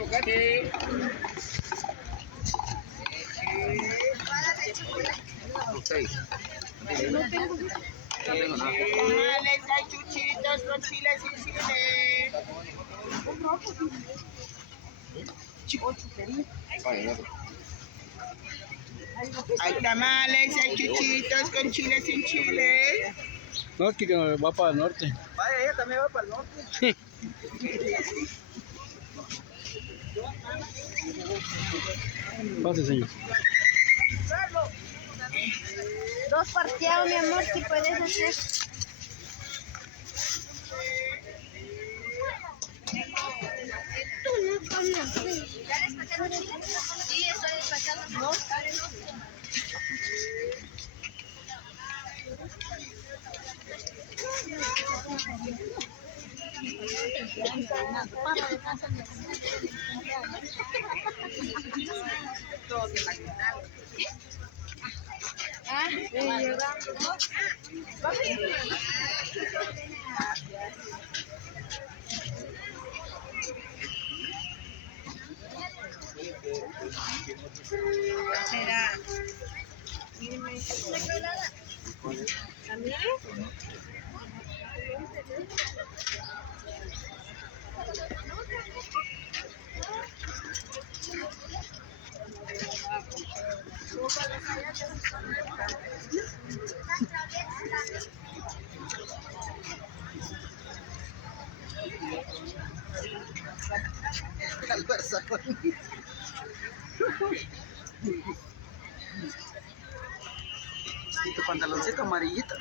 Ok. Tamales, hay chuchitos con chile sin chile. Hay tamales, hay chuchitos con chile sin chile. No, es que va para el norte. Vaya, ella también va para el norte. Pase, señor. Dos parteados, mi amor, si puedes hacer. Tú no comes. ¿Ya despacharon chile? Sí, estoy despachando. ¿No? Será. Y tu pantaloncito amarillito.